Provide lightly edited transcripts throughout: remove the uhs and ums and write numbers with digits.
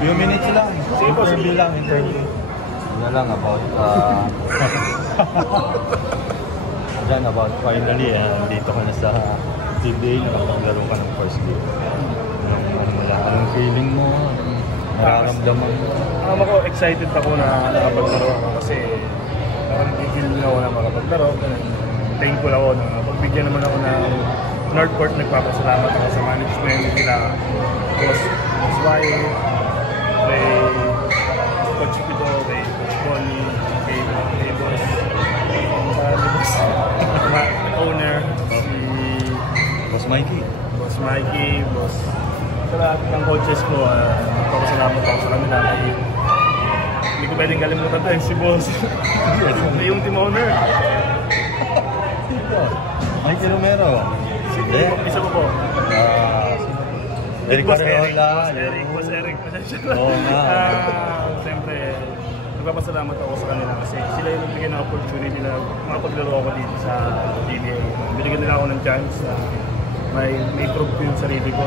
Few minutes lang. Sige po, Interview sige. lang, interview. Ano lang about dyan about finally, dito ka na sa PBA, nakapaglaro ka ng first game. Anong feeling mo? Nararamdaman mo? Ako, excited ako na nakapaglaro ako kasi parang bigil na ako na makapaglaro. Thankful ako na pagbigyan naman ako ng Northport. Nagpapasalamat ako sa management nila. Boss Wai, kay Coach Pito, kay Coach Bonnie, kay Boss owner, si Boss Mikey. Boss Mikey, Boss sa lahat ng coaches ko. Nagpapasalamat ako sa kanila. Hindi ko pwedeng kalimutan tayo si Boss. Yung team owner. Mikey Romero. Isa ko po. Eric Carreola. Boss Eric. Oo nga. Siyempre, nagpapasalamat ako sa kanila kasi sila yung nagbigyan ng opportunity na makapaglaro ako dito sa PBA. Binigyan nila ako ng chance na may prove ko yung sarili ko.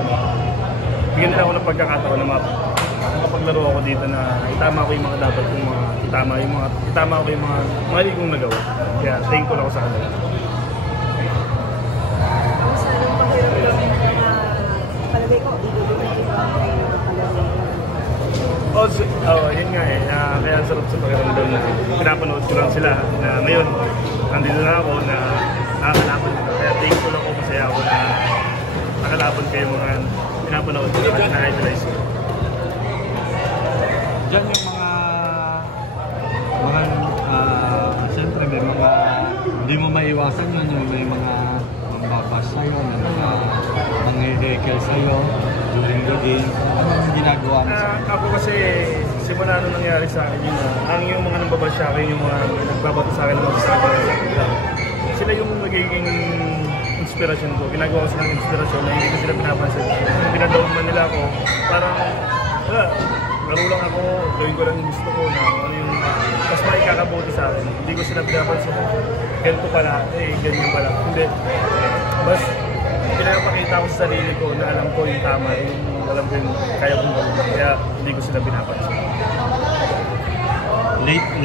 Bigyan nila ako ng pagkakataon na makapaglaro ako dito na itama ko yung mga dapat kong itama ko yung mga mali kong nagawa. Kaya thankful ako sa kanila. Palagay ko, ibibigay ko yun nga eh. Kaya ang sarap sa pakiramdam na pinapanood ko lang sila na ngayon nandito na ako na nakakalaban. Kaya thankful ako, masaya ako na nakalaban kayo mga pinapanood ko at na-idolize ko. Diyan yung siyempre may mga hindi mo maiwasan yun, yung may mga mambabas sa'yo, may mga manghihekel sa'yo during the game. Ano yung ginagawa mo sa'yo? Ako kasi simula nung nangyari sa akin yun ang yung mga nambabas sa akin, yung mga nagbabato sa akin ng magsasabi sila yung nagiging inspirasyon ko. Ginagawa ko silang inspirasyon na hindi ko sila pinapansin. Pinadown man nila ako, parang wala, laro lang ako, gawin ko lang yung gusto ko na ano yung mas maikakabuti sa akin. Hindi ko sila pinapansin. Ganito pala, ganyan pala. Hindi. Bas, pinapakita ko sa sarili ko na alam ko yung tama, yung alam ko yung kaya kong gawin. Kaya hindi ko sila pinapansin.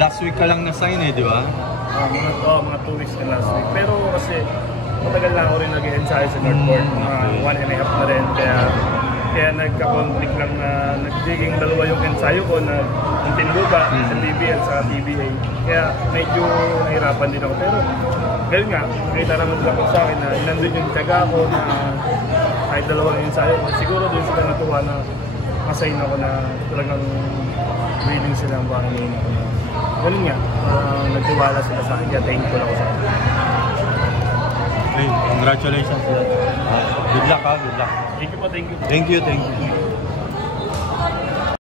Last week ka lang na-sign di ba? Mga 2 weeks na last week. Pero kasi matagal na ako rin nag-ensayo sa Northport. Mga 1.5 na rin. Kaya nagka-conflict lang na nagiging dalawa yung ensayo ko na yung Tinlupa sa BBL sa PBA. Kaya medyo nahirapan din ako. Pero gano'n nga, kahit naman lakot sa akin na nandun yung tiyaga ko na kahit dalawang ensayo ko. Siguro doon sila natuwa na masign ako na talagang willing silang buhangin ako. Ganun nga, nagtiwala sila sa akin, kaya thankful ako sa akin. Okay, congratulations. Good luck. Good luck. Thank you po, thank you. Thank you.